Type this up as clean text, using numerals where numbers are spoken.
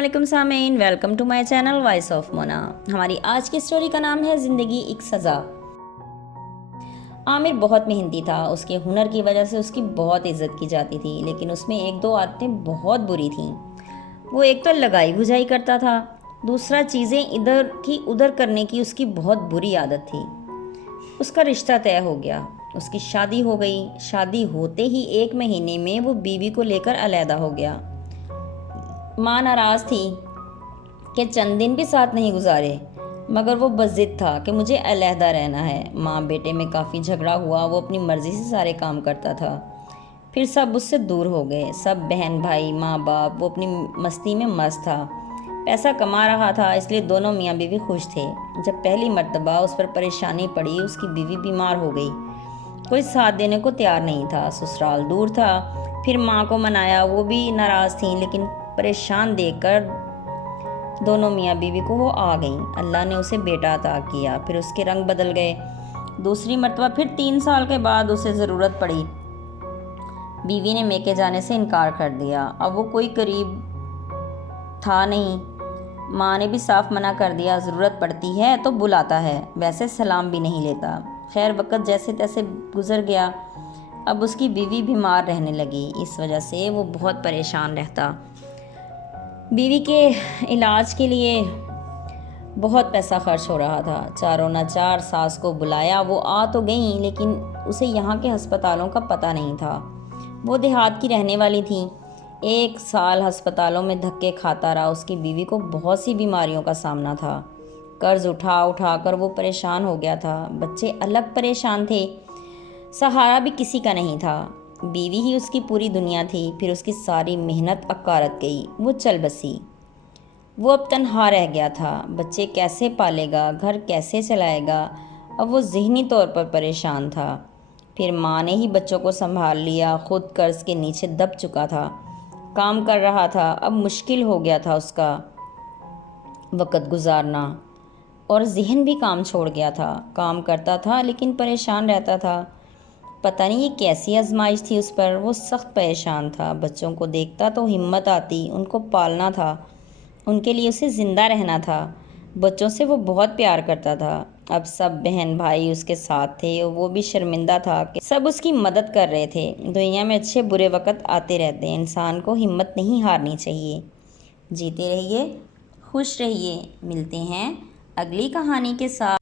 علیکم سامعین، welcome to my channel voice of Mona. ہماری آج کی سٹوری کا نام ہے زندگی ایک سزا۔ عامر بہت محنتی تھا، اس کے ہنر کی وجہ سے اس کی بہت عزت کی جاتی تھی، لیکن اس میں ایک دو عادتیں بہت بری تھیں۔ وہ ایک تو لگائی بجھائی کرتا تھا، دوسرا چیزیں ادھر کی ادھر کرنے کی اس کی بہت بری عادت تھی۔ اس کا رشتہ طے ہو گیا، اس کی شادی ہو گئی۔ شادی ہوتے ہی 1 مہینے میں وہ بیوی کو لے کر علیحدہ ہو گیا۔ ماں ناراض تھی کہ چند دن بھی ساتھ نہیں گزارے، مگر وہ بضد تھا کہ مجھے علیحدہ رہنا ہے۔ ماں بیٹے میں کافی جھگڑا ہوا، وہ اپنی مرضی سے سارے کام کرتا تھا۔ پھر سب اس سے دور ہو گئے، سب بہن بھائی ماں باپ، وہ اپنی مستی میں مست تھا، پیسہ کما رہا تھا، اس لیے دونوں میاں بیوی خوش تھے۔ جب پہلی مرتبہ اس پر پریشانی پڑی، اس کی بیوی بیمار ہو گئی، کوئی ساتھ دینے کو تیار نہیں تھا، سسرال دور تھا۔ پھر ماں کو منایا، وہ بھی ناراض تھیں، لیکن پریشان دیکھ کر دونوں میاں بیوی کو وہ آ گئیں۔ اللہ نے اسے بیٹا عطا کیا، پھر اس کے رنگ بدل گئے۔ دوسری مرتبہ پھر 3 سال کے بعد اسے ضرورت پڑی، بیوی نے میکے جانے سے انکار کر دیا۔ اب وہ کوئی قریب تھا نہیں، ماں نے بھی صاف منع کر دیا، ضرورت پڑتی ہے تو بلاتا ہے، ویسے سلام بھی نہیں لیتا۔ خیر وقت جیسے تیسے گزر گیا۔ اب اس کی بیوی بیمار رہنے لگی، اس وجہ سے وہ بہت پریشان رہتا۔ بیوی کے علاج کے لیے بہت پیسہ خرچ ہو رہا تھا۔ چاروں ناچار ساس کو بلایا، وہ آ تو گئیں، لیکن اسے یہاں کے ہسپتالوں کا پتہ نہیں تھا۔ وہ دیہات کی رہنے والی تھیں۔ 1 سال ہسپتالوں میں دھکے کھاتا رہا، اس کی بیوی کو بہت سی بیماریوں کا سامنا تھا۔ قرض اٹھا اٹھا کر وہ پریشان ہو گیا تھا، بچے الگ پریشان تھے، سہارا بھی کسی کا نہیں تھا۔ بیوی ہی اس کی پوری دنیا تھی۔ پھر اس کی ساری محنت اکارت گئی، وہ چل بسی۔ وہ اب تنہا رہ گیا تھا، بچے کیسے پالے گا، گھر کیسے چلائے گا، اب وہ ذہنی طور پر پریشان تھا۔ پھر ماں نے ہی بچوں کو سنبھال لیا، خود قرض کے نیچے دب چکا تھا، کام کر رہا تھا، اب مشکل ہو گیا تھا اس کا وقت گزارنا، اور ذہن بھی کام چھوڑ گیا تھا۔ کام کرتا تھا لیکن پریشان رہتا تھا، پتہ نہیں یہ کیسی آزمائش تھی اس پر۔ وہ سخت پریشان تھا، بچوں کو دیکھتا تو ہمت آتی، ان کو پالنا تھا، ان کے لیے اسے زندہ رہنا تھا۔ بچوں سے وہ بہت پیار کرتا تھا۔ اب سب بہن بھائی اس کے ساتھ تھے، وہ بھی شرمندہ تھا کہ سب اس کی مدد کر رہے تھے۔ دنیا میں اچھے برے وقت آتے رہتے ہیں، انسان کو ہمت نہیں ہارنی چاہیے۔ جیتے رہیے، خوش رہیے۔ ملتے ہیں اگلی کہانی کے ساتھ۔